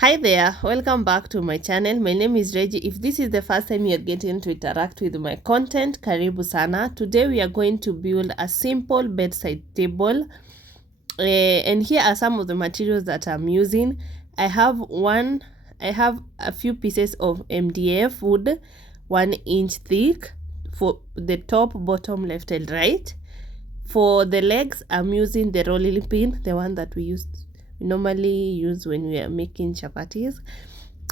Hi there, welcome back to my channel. My name is Reggie. If this is the first time you're getting to interact with my content, karibu sana. Today we are going to build a simple bedside table. And here are some of the materials that I'm using. I have a few pieces of MDF wood, 1 inch thick for the top, bottom, left and right. For the legs, I'm using the rolling pin, the one that we normally use when we are making chapatis.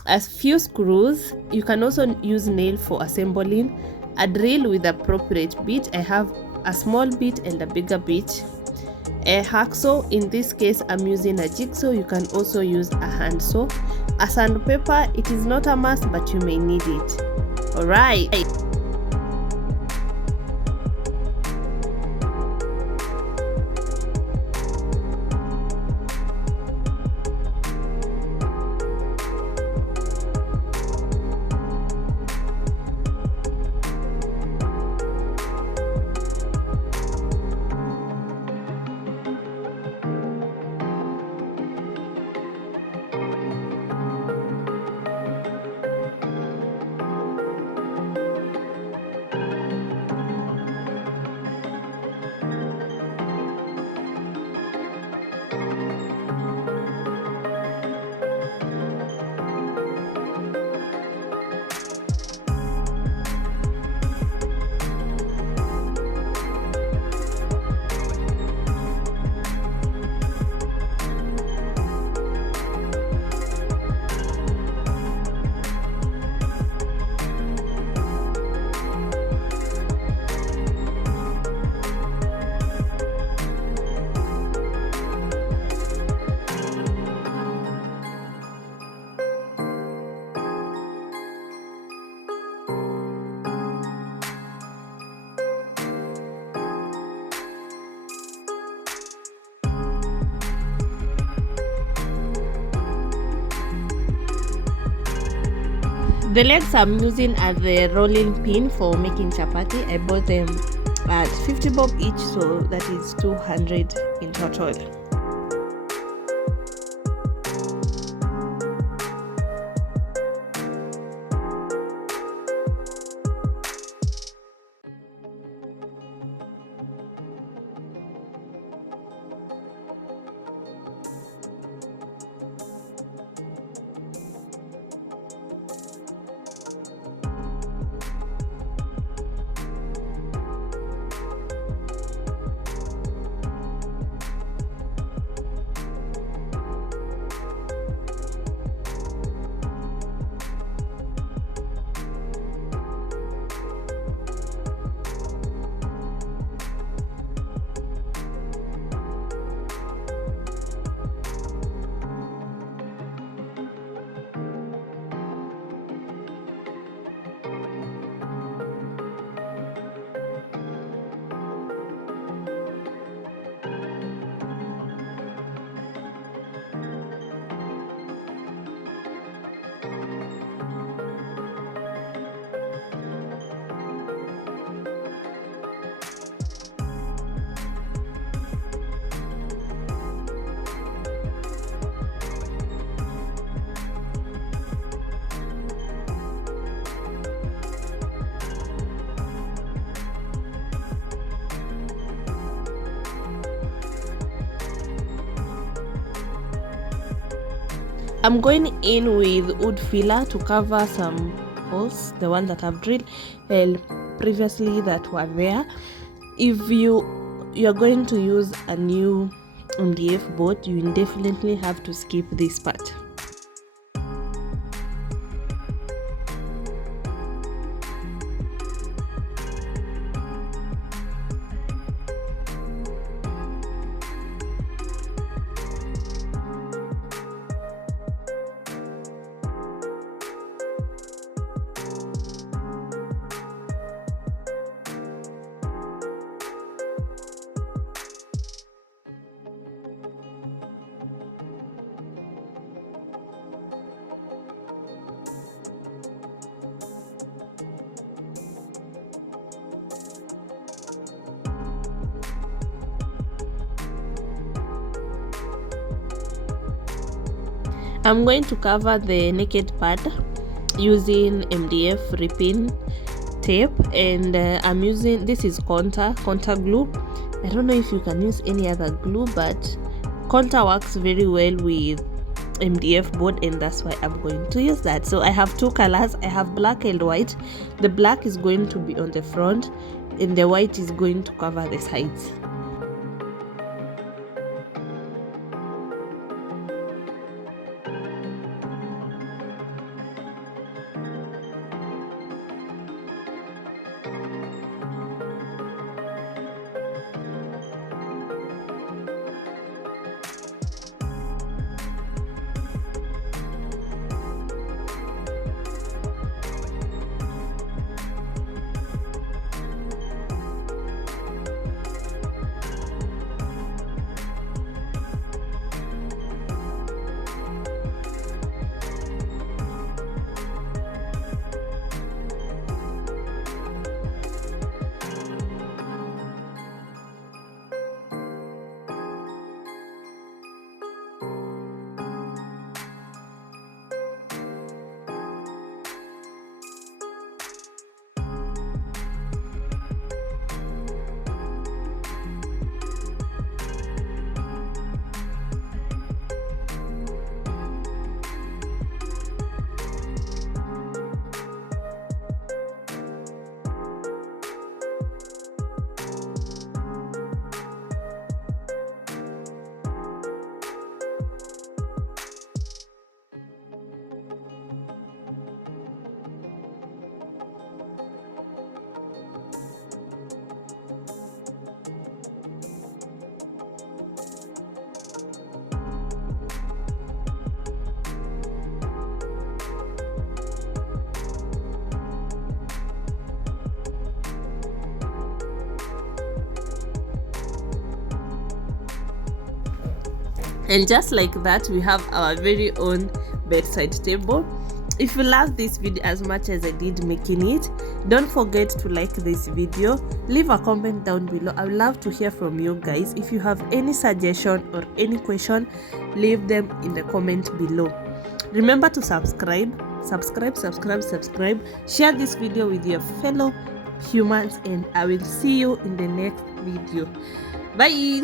A few screws. You can also use nail for assembling. A drill with appropriate bit. I have a small bit and a bigger bit. A hacksaw. In this case, I'm using a jigsaw. You can also use a handsaw. A sandpaper. It is not a must, but you may need it. All right. The legs I'm using are the rolling pin for making chapati. I bought them at 50 bob each, so that is 200 in total. I'm going in with wood filler to cover some holes, the one that I've drilled previously that were there. If you're going to use a new MDF board, you definitely have to skip this part. I'm going to cover the naked part using MDF ripping tape, and I'm using, this is contour glue. I don't know if you can use any other glue, but contour works very well with MDF board, and that's why I'm going to use that. So I have two colors. I have black and white. The black is going to be on the front and the white is going to cover the sides. And just like that, we have our very own bedside table. If you love this video as much as I did making it, don't forget to like this video, leave a comment down below. I would love to hear from you guys. If you have any suggestion or any question, leave them in the comment below. Remember to subscribe. Share this video with your fellow humans, and I will see you in the next video. Bye.